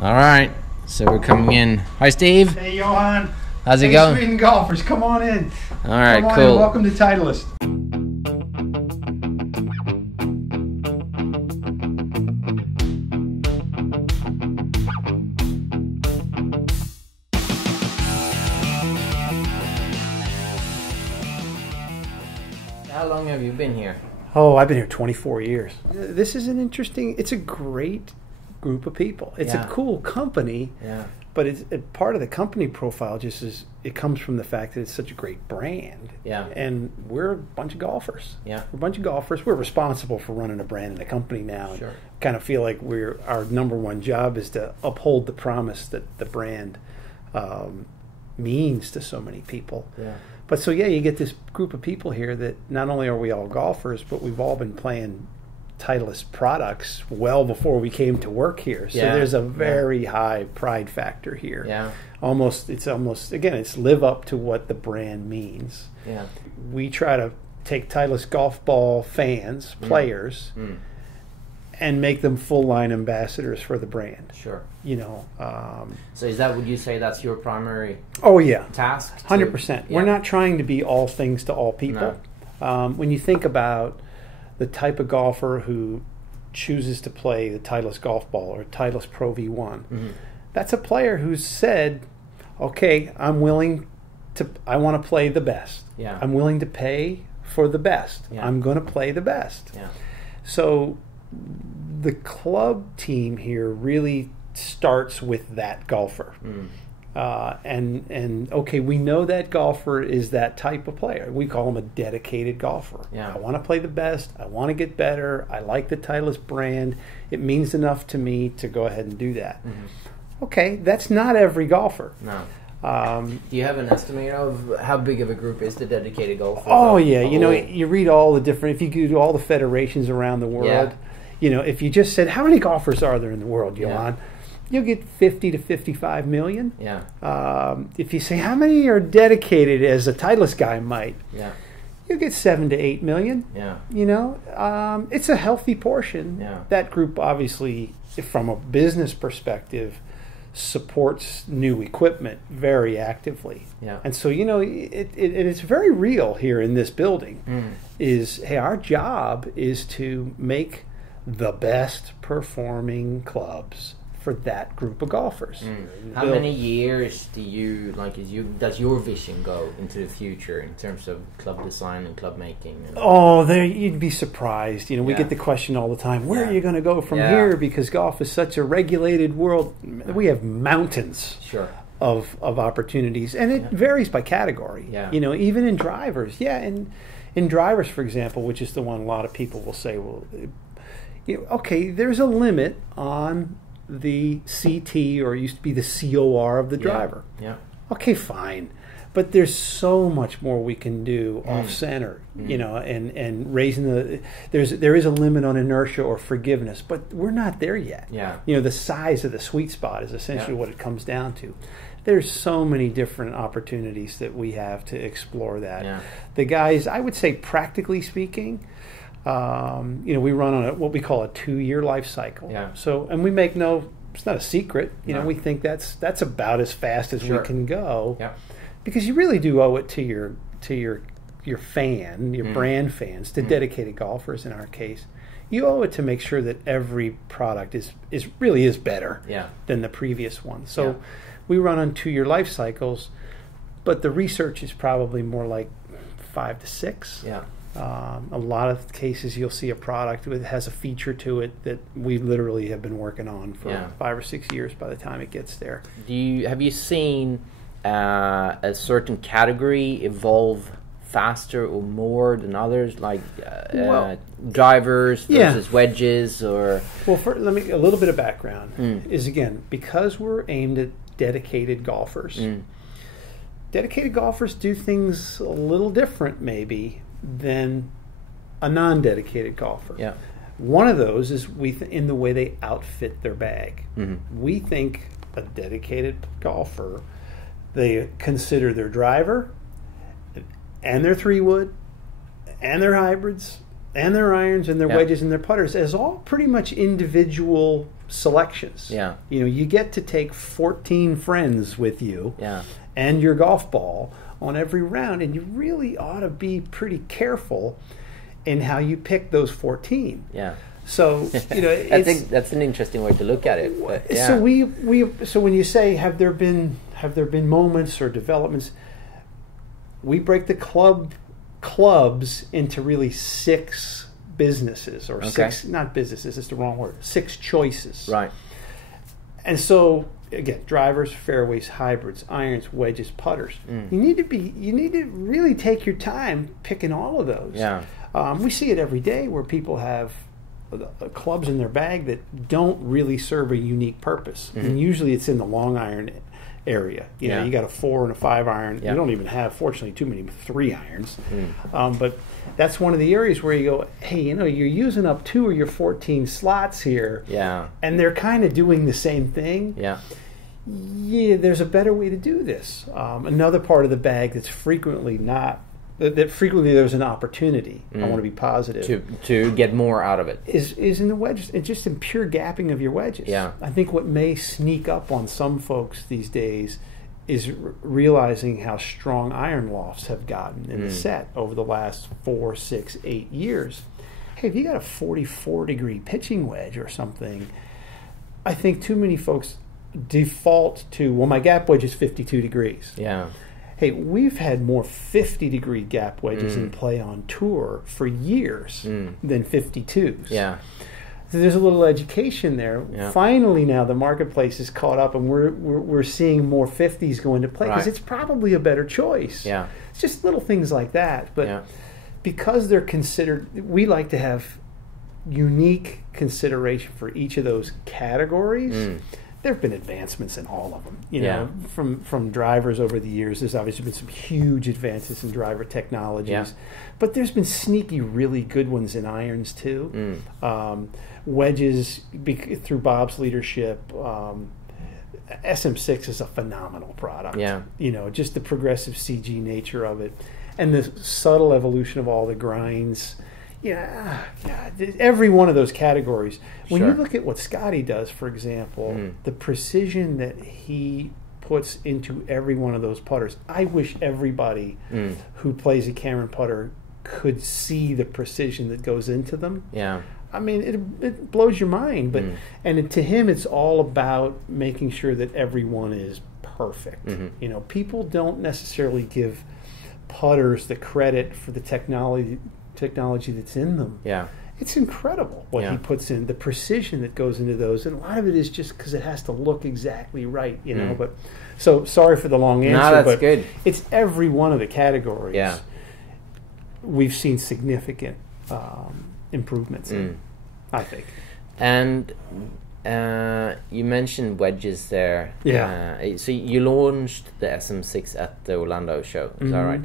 All right, so we're coming in. Hi, Steve. Hey, Johan. How's it going? Sweden golfers, come on in. All right, come on cool. In. Welcome to Titleist. How long have you been here? Oh, I've been here 24 years. This is an interesting, it's a great group of people. It's a cool company, but it's part of the company profile just is, it comes from the fact that it's such a great brand. Yeah. And we're a bunch of golfers. Yeah. We're a bunch of golfers. We're responsible for running a brand in the company now. Sure. And kind of feel like our number one job is to uphold the promise that the brand means to so many people. Yeah. But so yeah, you get this group of people here that not only are we all golfers, but we've all been playing Titleist products well before we came to work here. So there's a very high pride factor here. Yeah. It's almost again, it's live up to what the brand means. Yeah. We try to take Titleist golf ball fans, players, and make them full line ambassadors for the brand. Sure. You know. So is that, would you say that's your primary task? 100%. We're not trying to be all things to all people. No. When you think about the type of golfer who chooses to play the Titleist golf ball or Titleist Pro V1, that's a player who's said, okay, I want to play the best. Yeah. I'm willing to pay for the best. Yeah. I'm going to play the best. Yeah. So the club team here really starts with that golfer. And okay, we know that golfer is that type of player. We call him a dedicated golfer. Yeah. I want to play the best. I want to get better. I like the Titleist brand. It means enough to me to go ahead and do that. Okay, that's not every golfer. No. Do you have an estimate of how big of a group is the dedicated golfer? Oh yeah, you know, you read all the different. If you go to all the federations around the world, you know, if you just said how many golfers are there in the world, Johan, you'll get 50 to 55 million. Yeah. If you say how many are dedicated, as a Titleist guy might, you'll get 7 to 8 million. Yeah. You know, it's a healthy portion. Yeah. That group, obviously, from a business perspective, supports new equipment very actively. Yeah. And so, you know, it's very real here in this building. Is, hey, our job is to make the best performing clubs for that group of golfers. How many years do you does your vision go into the future in terms of club design and club making? You'd be surprised. You know, we get the question all the time, where are you going to go from here? Because golf is such a regulated world. We have mountains of opportunities, and it varies by category. You know, even in drivers. In drivers, for example, which is the one a lot of people will say, well, okay, there's a limit on the CT, or it used to be the COR of the driver. Yeah. Okay, fine. But there's so much more we can do off center, you know, and raising there is a limit on inertia or forgiveness, but we're not there yet. Yeah. You know, the size of the sweet spot is essentially what it comes down to. There's so many different opportunities that we have to explore that. Yeah. The guys, I would say, practically speaking, you know, we run on what we call a 2-year life cycle. Yeah. So, and we make it's not a secret. You know, we think that's about as fast as we can go. Yeah. Because you really do owe it to your fan, your brand fans, to dedicated golfers in our case. You owe it to make sure that every product is really better than the previous one. So we run on 2-year life cycles, but the research is probably more like 5 to 6. Yeah. A lot of cases you'll see a product that has a feature to it that we literally have been working on for 5 or 6 years by the time it gets there. Have you seen a certain category evolve faster or more than others, like drivers versus wedges? Or let me a little bit of background is, again, because we're aimed at dedicated golfers. Dedicated golfers do things a little different, maybe, than a non-dedicated golfer. Yeah. One of those is in the way they outfit their bag. We think a dedicated golfer, they consider their driver and their 3-wood and their hybrids and their irons and their wedges and their putters as all pretty much individual selections. Yeah. You get to take 14 friends with you yeah. and your golf ball on every round, and you really ought to be pretty careful in how you pick those 14. Yeah. So, I think that's an interesting way to look at it. But, yeah. So when you say have there been moments or developments, we break the clubs into really 6 businesses, or 6, not businesses, it's the wrong word, 6 choices. Right. And so again, drivers, fairways, hybrids, irons, wedges, putters. You need to really take your time picking all of those. Yeah. We see it every day where people have clubs in their bag that don't really serve a unique purpose, and usually it's in the long iron area. You got a 4 and a 5 iron. You don't even have, fortunately, too many 3 irons. But that's one of the areas where you go, hey, you're using up 2 of your 14 slots here. Yeah. And they're kind of doing the same thing. Yeah. Yeah, there's a better way to do this. Another part of the bag that's frequently there's an opportunity. I want to be positive to get more out of it. Is in the wedges. It's just in pure gapping of your wedges. Yeah. I think what may sneak up on some folks these days is realizing how strong iron lofts have gotten in the set over the last 4, 6, 8 years. Hey, if you got a 44-degree pitching wedge or something, I think too many folks default to, well, my gap wedge is 52 degrees. Yeah. Hey, we've had more 50-degree gap wedges in play on tour for years than 52s. Yeah. So there's a little education there. Yeah. Finally, now the marketplace is caught up, and we're seeing more 50s go into play because it's probably a better choice. Yeah. It's just little things like that. But because they're considered, we like to have unique consideration for each of those categories. There have been advancements in all of them, from drivers over the years. There's obviously been some huge advances in driver technologies, but there's been sneaky, really good ones in irons too. Wedges, through Bob's leadership, SM6 is a phenomenal product. Yeah. Just the progressive CG nature of it, and the subtle evolution of all the grinds. Every one of those categories. When you look at what Scotty does, for example, the precision that he puts into every one of those putters, I wish everybody who plays a Cameron putter could see the precision that goes into them. Yeah. I mean, it blows your mind. But to him, it's all about making sure that everyone is perfect. People don't necessarily give putters the credit for the technology that's in them. Yeah. It's incredible what he puts in, the precision that goes into those, and a lot of it is just because it has to look exactly right, But so sorry for the long answer, no, that's but good. It's every one of the categories. Yeah. We've seen significant improvements in, I think. And you mentioned wedges there. Yeah. So you launched the SM6 at the Orlando show. Is that right?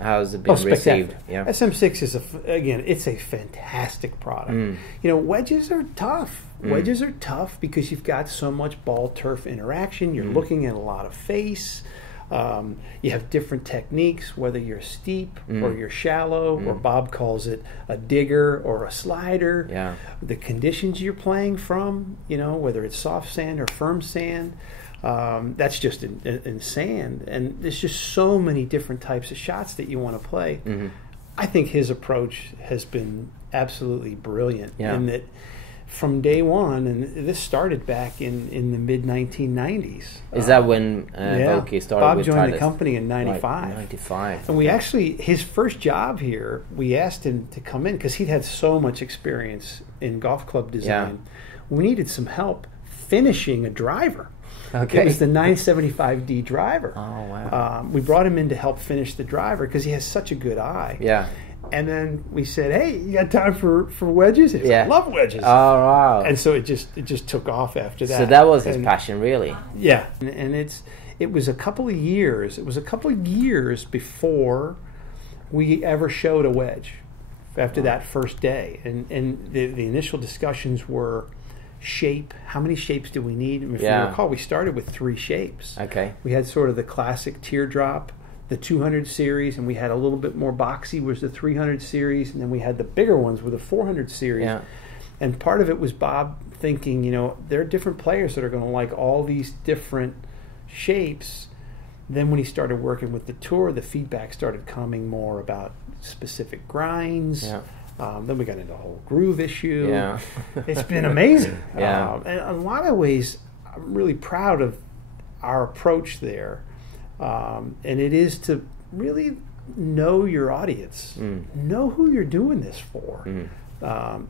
How's it been received? Yeah. SM6 is it's a fantastic product. Wedges are tough. Wedges are tough because you've got so much ball turf interaction. You're looking at a lot of face. You have different techniques, whether you're steep or you're shallow, or Bob calls it a digger or a slider. Yeah. The conditions you're playing from, whether it's soft sand or firm sand. That's just in sand, and there's just so many different types of shots that you want to play. I think his approach has been absolutely brilliant in that from day one, and this started back in the mid 1990s. Is that when Vokey started? Bob with joined Titleist? the company in 95. 95. And we actually, his first job here, we asked him to come in because he'd had so much experience in golf club design. We needed some help finishing a driver. Okay. It was the 975D driver. Oh, wow. We brought him in to help finish the driver because he has such a good eye. Yeah. And then we said, "Hey, you got time for wedges?" He said, "I love wedges." Oh, wow. And so it just took off after that. So that was his passion, really. Yeah. And it was a couple of years. It was a couple of years before we ever showed a wedge after that first day. And the initial discussions were shape. How many shapes do we need? And if you recall, we started with 3 shapes. Okay. We had sort of the classic teardrop, the 200 series, and we had a little bit more boxy was the 300 series, and then we had the bigger ones with the 400 series. Yeah. And part of it was Bob thinking, you know, there are different players that are going to like all these different shapes. Then when he started working with the tour, the feedback started coming more about specific grinds. Yeah. Then we got into the whole groove issue. Yeah. It's been amazing. Yeah. In a lot of ways, I'm really proud of our approach there. And it is to really know your audience. Know who you're doing this for.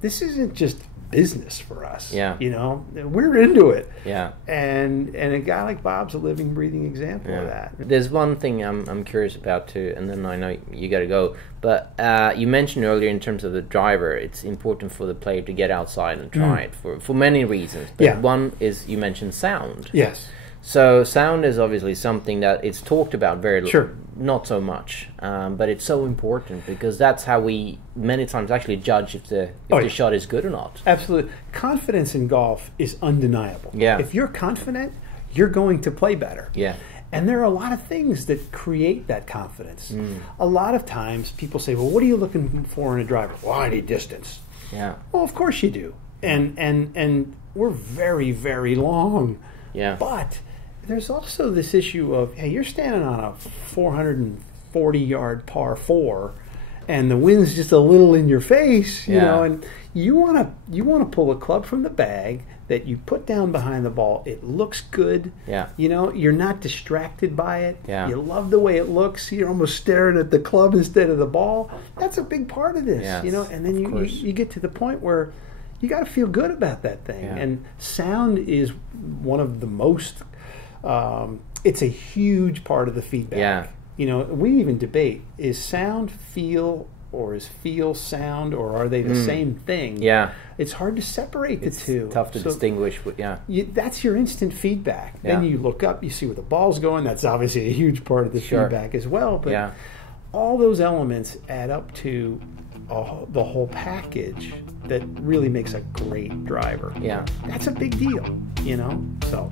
This isn't just business for us. Yeah. You know, we're into it. Yeah. And a guy like Bob's a living, breathing example of that. There's one thing I'm curious about too, and then I know you got to go. But you mentioned earlier in terms of the driver, it's important for the player to get outside and try it for many reasons. But one is, you mentioned sound. Yes. So sound is obviously something that it's talked about very little, not so much, but it's so important because that's how we many times actually judge if the shot is good or not. Absolutely. Confidence in golf is undeniable. Yeah. If you're confident, you're going to play better. Yeah. And there are a lot of things that create that confidence. A lot of times people say, well, what are you looking for in a driver? Well, I need distance. Yeah. Well, of course you do. And we're very, very long. Yeah. But there's also this issue of, hey, you're standing on a 440-yard par 4, and the wind's just a little in your face, you know, and you want to pull a club from the bag that you put down behind the ball. It looks good. Yeah. You know, you're not distracted by it. Yeah. You love the way it looks. You're almost staring at the club instead of the ball. That's a big part of this, you know, and then you get to the point where you got to feel good about that thing. Yeah. And sound is one of the most it's a huge part of the feedback. Yeah. You know, we even debate, is sound feel or is feel sound, or are they the same thing? Yeah. It's hard to separate the two. It's tough to distinguish. But that's your instant feedback. Then you look up, you see where the ball's going. That's obviously a huge part of the feedback as well. But all those elements add up to the whole package that really makes a great driver. Yeah. That's a big deal, you know? So...